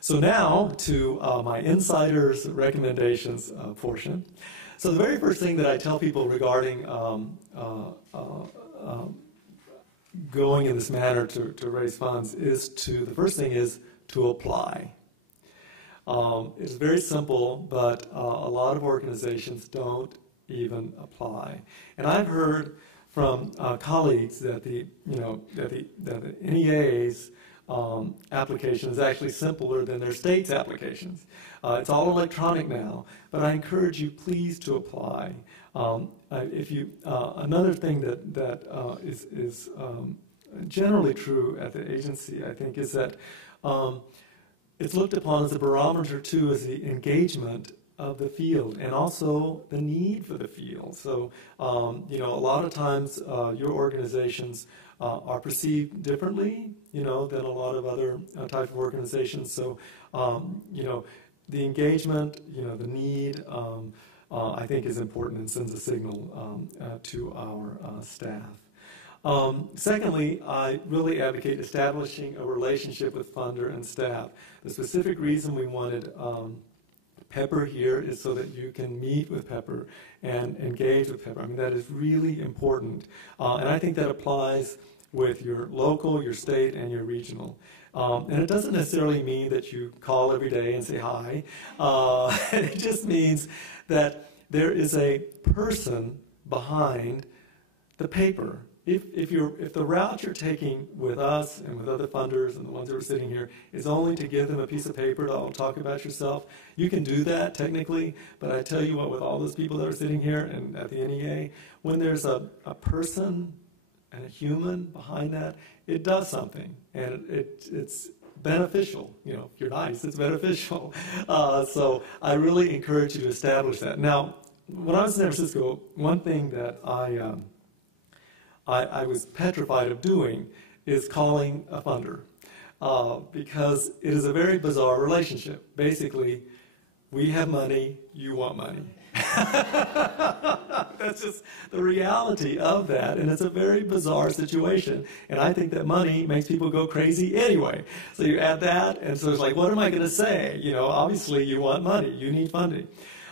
So now to my insiders recommendations portion. So the very first thing that I tell people regarding going in this manner to raise funds is the first thing is to apply. It's very simple, but a lot of organizations don't even apply. And I've heard from colleagues that the NEA's application is actually simpler than their state's applications. It's all electronic now, but I encourage you please to apply. Another thing that is generally true at the agency, I think, is that it's looked upon as a barometer too, as the engagement of the field and also the need for the field. So, a lot of times your organizations are perceived differently, than a lot of other type of organizations. So, the engagement, the need, I think is important and sends a signal to our staff. Secondly, I really advocate establishing a relationship with funder and staff. The specific reason we wanted Pepper here is so that you can meet with Pepper and engage with Pepper. I mean, that is really important. And I think that applies with your local, your state, and your regional. And it doesn't necessarily mean that you call every day and say hi. It just means that there is a person behind the paper. If the route you're taking with us and with other funders and the ones that are sitting here is only to give them a piece of paper to talk about yourself, you can do that technically, but I tell you what, with all those people that are sitting here and at the NEA, when there's a person and a human behind that, it does something, and it's beneficial. If you're nice, it's beneficial. So I really encourage you to establish that. Now, when I was in San Francisco, one thing that I was petrified of doing is calling a funder because it is a very bizarre relationship. Basically, we have money, you want money. That's just the reality of that, and it's a very bizarre situation. And I think that money makes people go crazy anyway. So you add that, and so it's like, what am I going to say? Obviously you want money, you need funding.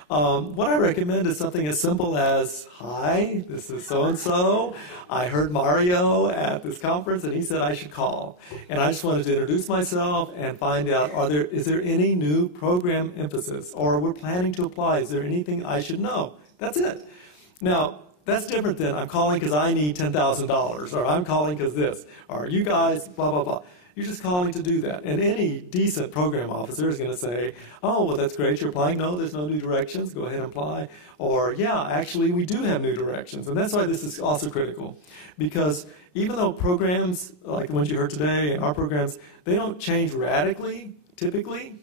What I recommend is something as simple as, hi, this is so-and-so. I heard Mario at this conference, and he said I should call. And I just wanted to introduce myself and find out, is there any new program emphasis? Or we're planning to apply. Is there anything I should know? That's it. Now, that's different than I'm calling because I need $10,000, or I'm calling because this, or you guys, blah, blah, blah. You're just calling to do that. And any decent program officer is going to say, oh, well, that's great, you're applying. No, there's no new directions. Go ahead and apply. Or, yeah, actually, we do have new directions. And that's why this is also critical. Because even though programs, like the ones you heard today, and our programs, they don't change radically, typically,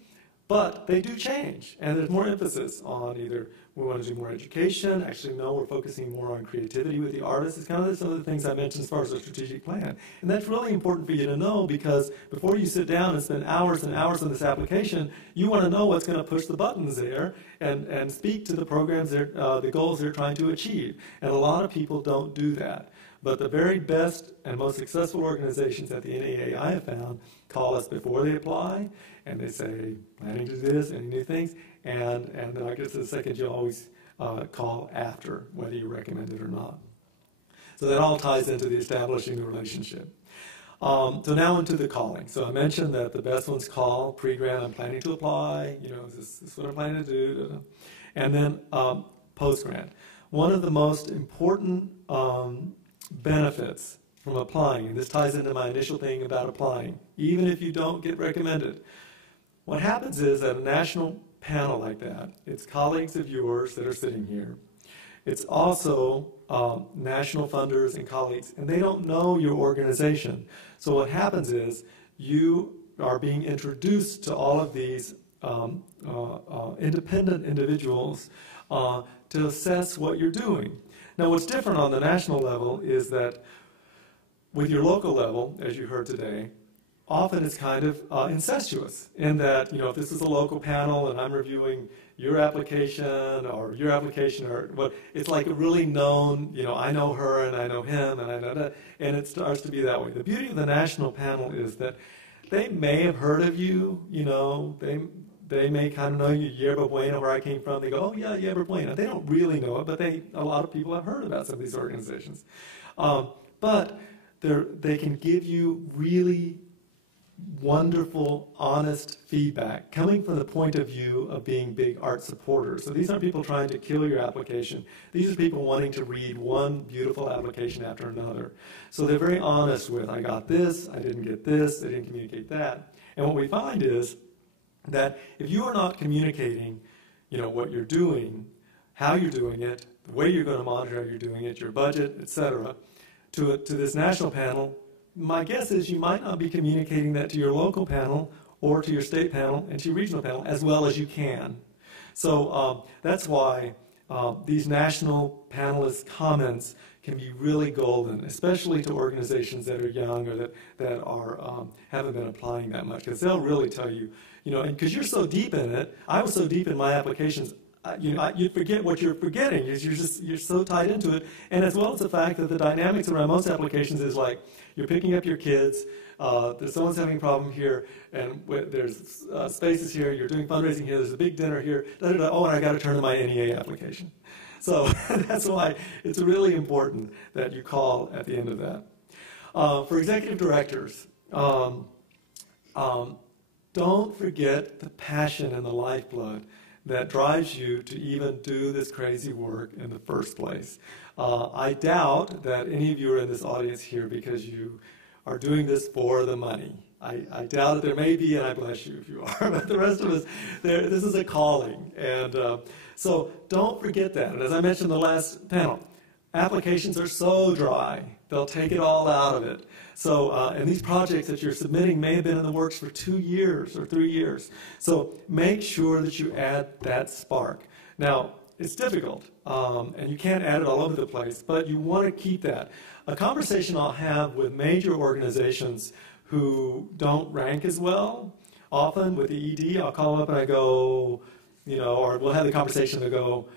but they do change. And there's more emphasis on either we want to do more education. Actually, no, we're focusing more on creativity with the artists. It's kind of some of the things I mentioned as far as a strategic plan. And that's really important for you to know, because before you sit down and spend hours and hours on this application, you want to know what's going to push the buttons there and speak to the programs, the goals they're trying to achieve. And a lot of people don't do that. But the very best and most successful organizations at the NEA I have found call us before they apply, and they say, planning to do this, any new things, and then I guess the second you always call after, whether you recommend it or not. So that all ties into the establishing the relationship. So now into the calling. So I mentioned that the best ones call, pre-grant, I'm planning to apply, this is what I'm planning to do, and then post-grant. One of the most important benefits from applying, and this ties into my initial thing about applying, even if you don't get recommended. What happens is at a national panel like that, it's colleagues of yours that are sitting here. It's also national funders and colleagues, and they don't know your organization. So what happens is you are being introduced to all of these independent individuals to assess what you're doing. Now, what's different on the national level is that with your local level, as you heard today, often it's kind of incestuous in that, if this is a local panel and I'm reviewing your application or what, it's like a really known, I know her and I know him and I know that, and it starts to be that way. The beauty of the national panel is that they may have heard of you, you know, they may kind of know you, Yerba Buena, where I came from. They go, oh yeah, Yerba Buena. They don't really know it, but a lot of people have heard about some of these organizations. But they can give you really wonderful, honest feedback coming from the point of view of being big art supporters. So these aren't people trying to kill your application. These are people wanting to read one beautiful application after another. So they're very honest with, I got this, I didn't get this, they didn't communicate that. And what we find is that if you are not communicating, you know, what you're doing, how you're doing it, the way you're going to monitor how you're doing it, your budget, etc., to this national panel, my guess is you might not be communicating that to your local panel or to your state panel and to your regional panel as well as you can. So that's why these national panelists' comments can be really golden, especially to organizations that are young or that are haven't been applying that much, because they'll really tell you, you know, and because you're so deep in it. I was so deep in my applications. You forget what you're forgetting. You're so tied into it, and as well as the fact that the dynamics around most applications is like you're picking up your kids. There's someone's having a problem here, and there's spaces here. You're doing fundraising here. There's a big dinner here. Oh, and I got to turn to my NEA application. So that's why it's really important that you call at the end of that. For executive directors, don't forget the passion and the lifeblood that drives you to even do this crazy work in the first place. I doubt that any of you are in this audience here because you are doing this for the money. I doubt it. There may be, and I bless you if you are, but the rest of us, this is a calling. And so don't forget that. And as I mentioned in the last panel, applications are so dry. They'll take it all out of it. So, and these projects that you're submitting may have been in the works for 2 years or 3 years. So make sure that you add that spark. Now, it's difficult, and you can't add it all over the place, but you want to keep that. A conversation I'll have with major organizations who don't rank as well, often with the ED, I'll call them up and I go, you know, or we'll have the conversation and go,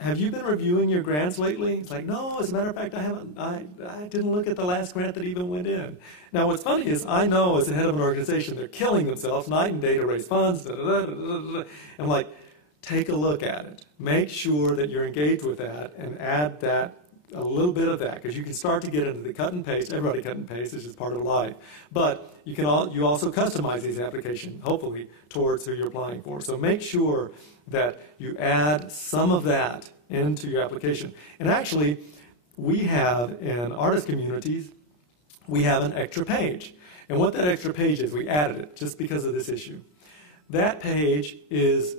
have you been reviewing your grants lately? It's like, no, as a matter of fact, I haven't. I didn't look at the last grant that even went in. Now, what's funny is I know as the head of an organization, they're killing themselves night and day to raise funds. And I'm like, take a look at it. Make sure that you're engaged with that and add that, a little bit of that, because you can start to get into the cut and paste. Everybody cut and paste, it's just part of life. But you also customize these applications, hopefully, towards who you're applying for. So make sure that you add some of that into your application. And actually, we have in artist communities, we have an extra page. And what that extra page is, we added it just because of this issue. That page is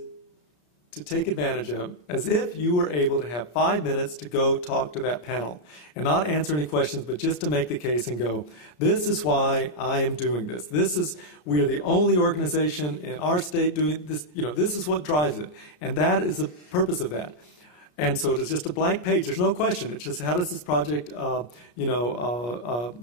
to take advantage of, as if you were able to have 5 minutes to go talk to that panel and not answer any questions, but just to make the case and go, this is why I am doing this. We are the only organization in our state doing this, you know, this is what drives it. And that is the purpose of that. And so it's just a blank page. There's no question. It's just how does this project,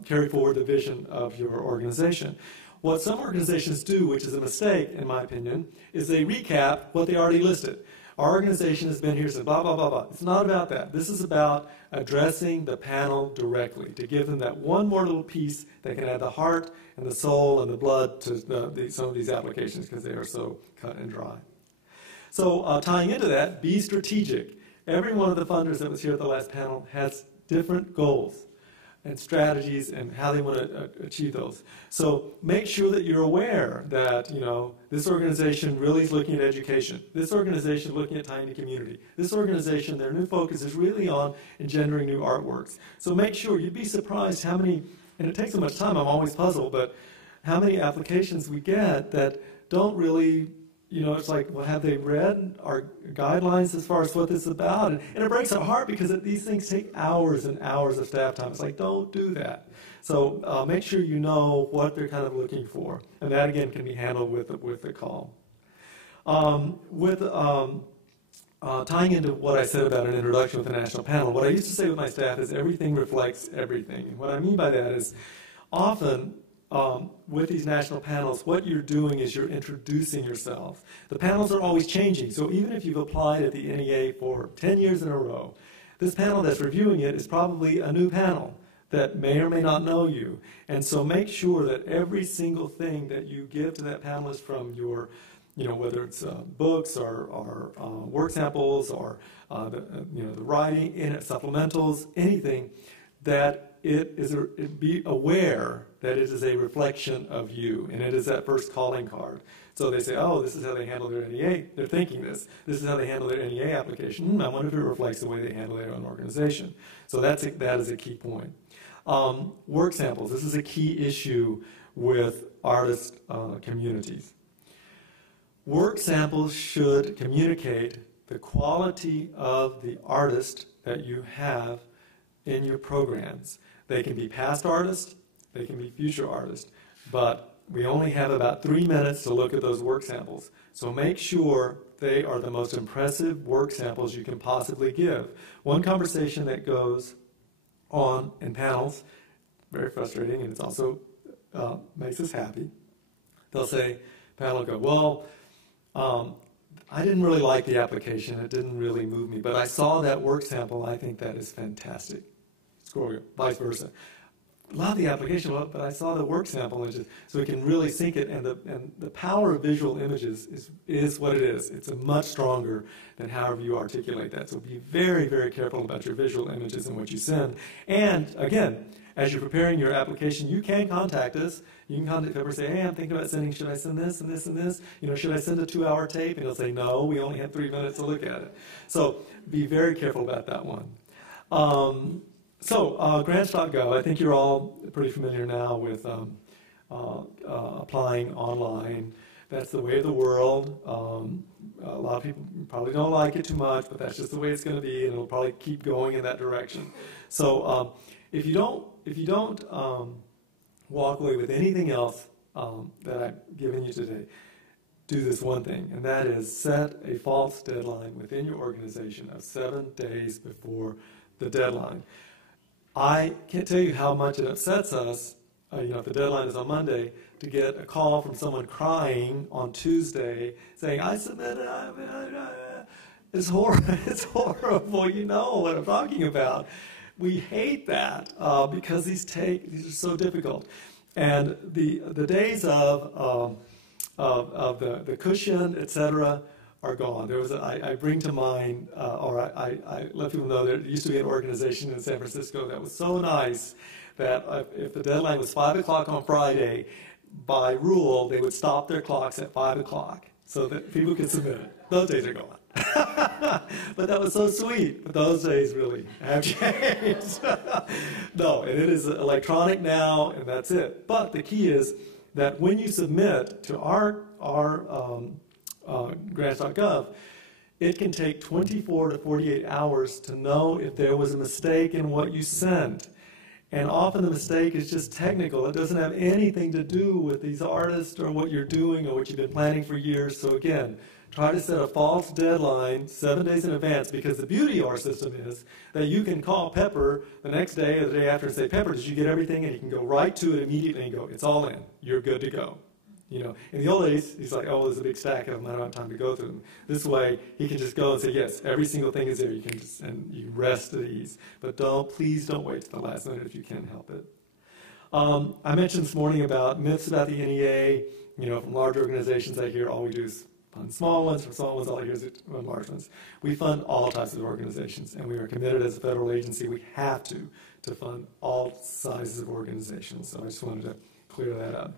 carry forward the vision of your organization. What some organizations do, which is a mistake, in my opinion, is they recap what they already listed. Our organization has been here since blah, blah, blah, blah. It's not about that. This is about addressing the panel directly, to give them that one more little piece that can add the heart and the soul and the blood to some of these applications because they are so cut and dry. So tying into that, be strategic. Every one of the funders that was here at the last panel has different goals and strategies and how they want to achieve those. So make sure that you're aware that, you know, this organization really is looking at education. This organization is looking at tying to community. This organization, their new focus is really on engendering new artworks. So make sure, you'd be surprised how many, and it takes so much time, I'm always puzzled, but how many applications we get that don't really, you know, it's like, well, have they read our guidelines as far as what this is about? And it breaks our heart because these things take hours and hours of staff time. It's like, don't do that. So make sure you know what they're kind of looking for. And that, again, can be handled with the call. Tying into what I said about an introduction with the national panel, what I used to say with my staff is everything reflects everything. And what I mean by that is often, with these national panels, what you're doing is you're introducing yourself. The panels are always changing, so even if you've applied at the NEA for 10 years in a row, this panel that's reviewing it is probably a new panel. that may or may not know you. And so make sure that every single thing that you give to that panelist from your, whether it's books or work samples or the writing, supplementals, anything, that be aware that it is a reflection of you, and it is that first calling card. So they say, oh, this is how they handle their NEA. They're thinking this. This is how they handle their NEA application. I wonder if it reflects the way they handle their own organization. So that is a key point. Work samples. This is a key issue with artist communities. Work samples should communicate the quality of the artist that you have in your programs. They can be past artists, they can be future artists, but we only have about 3 minutes to look at those work samples. So make sure they are the most impressive work samples you can possibly give. One conversation that goes on in panels, very frustrating, and it's also makes us happy. They'll say, panel will go, well, I didn't really like the application. It didn't really move me, but I saw that work sample. I think that is fantastic. Score, vice versa. Love the application, but I saw the work sample, so we can really sync it. And the power of visual images is what it is. It's much stronger than however you articulate that. So be very, very careful about your visual images and what you send. And again, as you're preparing your application, you can contact us. You can contact Pepper and say, hey, I'm thinking about sending, should I send this and this and this? Should I send a 2-hour tape? And he'll say, no, we only have 3 minutes to look at it. So be very careful about that one. Grants.gov, I think you're all pretty familiar now with applying online. That's the way of the world. A lot of people probably don't like it too much, but that's just the way it's going to be, and it'll probably keep going in that direction. So if you don't walk away with anything else that I've given you today, do this one thing, and that is set a false deadline within your organization of 7 days before the deadline. I can't tell you how much it upsets us, if the deadline is on Monday, to get a call from someone crying on Tuesday saying, I submitted, it's horrible, you know what I'm talking about. We hate that because these are so difficult. And the days of the cushion, etc., are gone. I bring to mind, I let people know there used to be an organization in San Francisco that was so nice that if the deadline was 5 o'clock on Friday, by rule, they would stop their clocks at 5 o'clock so that people could submit it. Those days are gone. But that was so sweet. But those days really have changed. No, and it is electronic now, and that's it. But the key is that when you submit to our grants.gov, it can take 24 to 48 hours to know if there was a mistake in what you sent. And often the mistake is just technical. It doesn't have anything to do with these artists or what you're doing or what you've been planning for years. So again, try to set a false deadline 7 days in advance, because the beauty of our system is that you can call Pepper the next day or the day after and say, Pepper, did you get everything? And he can go right to it immediately and go, it's all in. You're good to go. In the old days, he's like, oh, there's a big stack of them. I don't have time to go through them. This way, he can just go and say, yes, every single thing is there. You can just, and you rest at ease. But please don't wait to the last minute if you can help it. I mentioned this morning about myths about the NEA. From large organizations, I hear all we do is fund small ones. From small ones, all I hear is fund large ones. We fund all types of organizations, and we are committed as a federal agency. We have to fund all sizes of organizations. So I just wanted to clear that up.